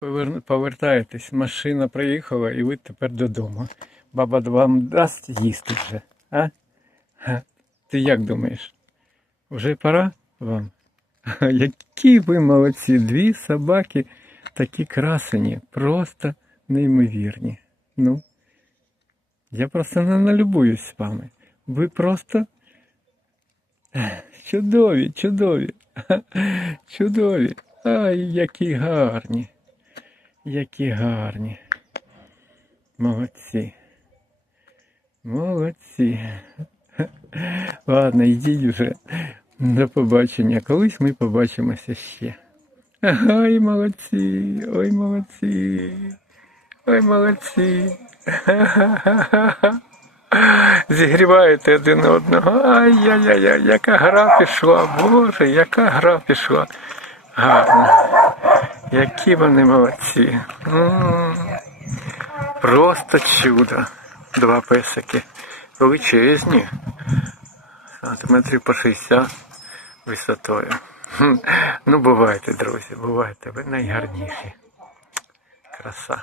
повер- повертаєтесь, машина приїхала і ви тепер додому. Баба вам дасть їсти вже, а? Ти як думаєш? Вже пора вам? Які ви молодці, дві собаки такі красені, просто неймовірні. Ну, я просто не налюбуюсь з вами. Ви просто чудові, чудові, чудові. Ай, які гарні, які гарні. Молодці. Молодці. Ладно, йдіть вже. До побачення. Колись ми побачимося ще. Ой, молодці, ой, молодці. Ой, молодці. Зігріваєте один одного. Ай-яй-яй, яка гра пішла, Боже, яка гра пішла. Гарно. Які вони молодці. Просто чудо. Два песики. Величезні. Сантиметрів по 60 висотою. Ну, бувайте, друзі, бувайте. Ви найгарніші. Краса.